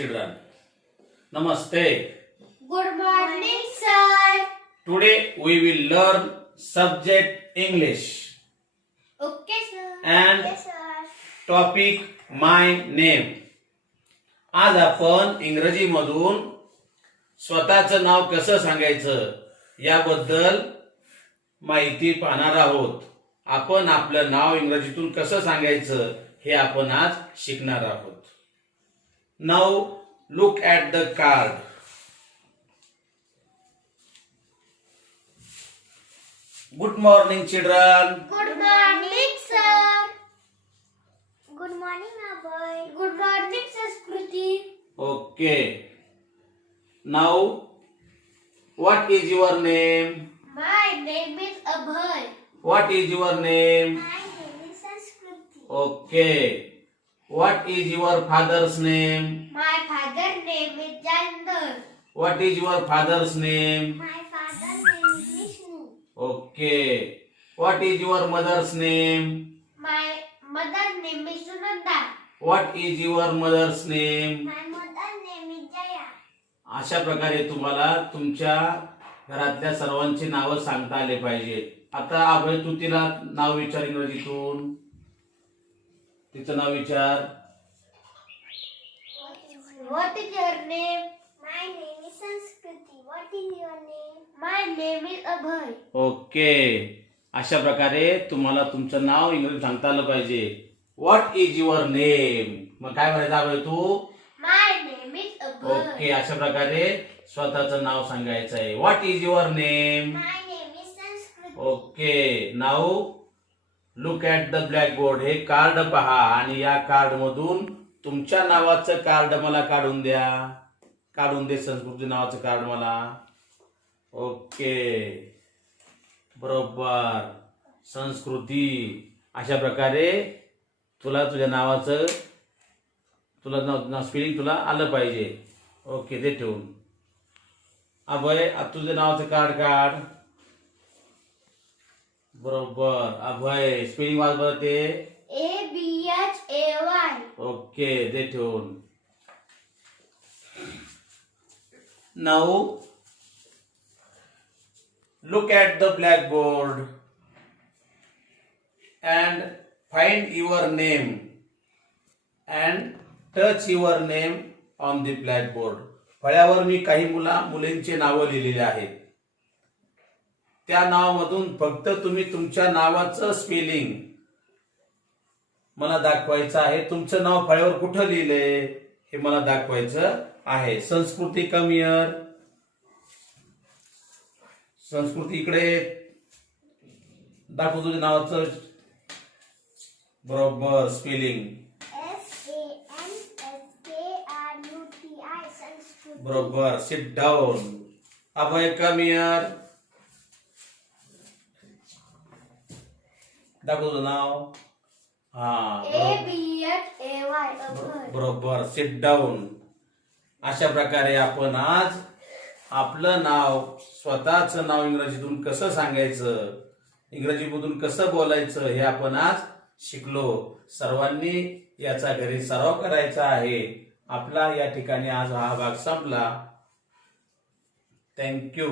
children. Namaste. Good morning, sir. Today we will learn subject English Okay, sir. and Yes, sir. topic my name. आज आपण इंग्रजी मधून स्वतःचं नाव कसं सांगायचं याबद्दल माहिती पाहणार आहोत. आपण आपलं नाव इंग्रजीतून कसं सांगायचं हे आपण आज शिकणार आहोत. Now look at the card. Good morning children. Good morning, sir. Good morning, Abhay. Good morning, Sanskruti. Okay. Now what is your name? My name is Abhay. What is your name? My name is Sanskruti. Okay. What is your father's name? My father name is Chandar. What is your father's name? My father name is Vishnu. Okay. What is your mother's name? My mother name is Sunanda. What is your mother's name? My mother name is Jaya. अशा प्रकारे तुम्हाला तुमच्या घरातल्या सर्वांची नावं सांगता आले पाहिजेत. आता अभय तू तिला नाव विचार इंग्रजीतून. तिचं नाव विचार. What is your name? My name is Sanskruti. What is your name? My name is Abhay. Okay. अशा प्रकारे तुम्हाला तुमचं नाव इंग्रजीत सांगता आलं पाहिजे. What is your name? मग काय म्हणायचं अभय तू? My name is Abhay. Okay. अशा प्रकारे स्वतःचं नाव सांगायचं आहे. What is your name? My name is Sanskruti. Okay. Now look at the blackboard. हे कार्ड पहा आणि या कार्ड मधून तुमच्या नावाचं कार्ड मला काढून द्या. काढून दे संस्कृती नावाचं कार्ड मला. ओके. बरोबर. संस्कृती. अशा प्रकारे तुला तुझ्या नावाचं तुला स्पेलिंग तुला आलं पाहिजे. ओके. ते ठेवून अभय आता तुझ्या नावाचं कार्ड काढ. बरोबर. अभय स्पेलिंग वाच बरं ते. Abhay. ओके. ते ठेवून now look at the blackboard and find your name and touch your name on the blackboard. फळ्यावर मी काही मुलींची नावं लिहिलेली आहेत. त्या नावामधून फक्त तुम्ही तुमच्या नावाचं स्पेलिंग मला दाखवायचं आहे. तुमचं नाव फळ्यावर कुठं लिहिलंय हे मला दाखवायचं आहे. संस्कृती कम हिअर. संस्कृती इकडे दाखव तुझ्या नावाचं बरोबर स्पेलिंग. Sanskruti. Sanskruti. बरोबर. Sit down. Abhay come here. दाखव तुझं नाव. हा Abhay. Abhay. बरोबर. Sit down. अशा प्रकारे आपण आज आपलं नाव स्वतःचं नाव इंग्रजीतून कसं सांगायचं इंग्रजीमधून कसं बोलायचं हे आपण आज शिकलो. सर्वांनी याचा घरी सराव करायचा आहे. आपला या ठिकाणी आज हा भाग संपला. थँक्यू.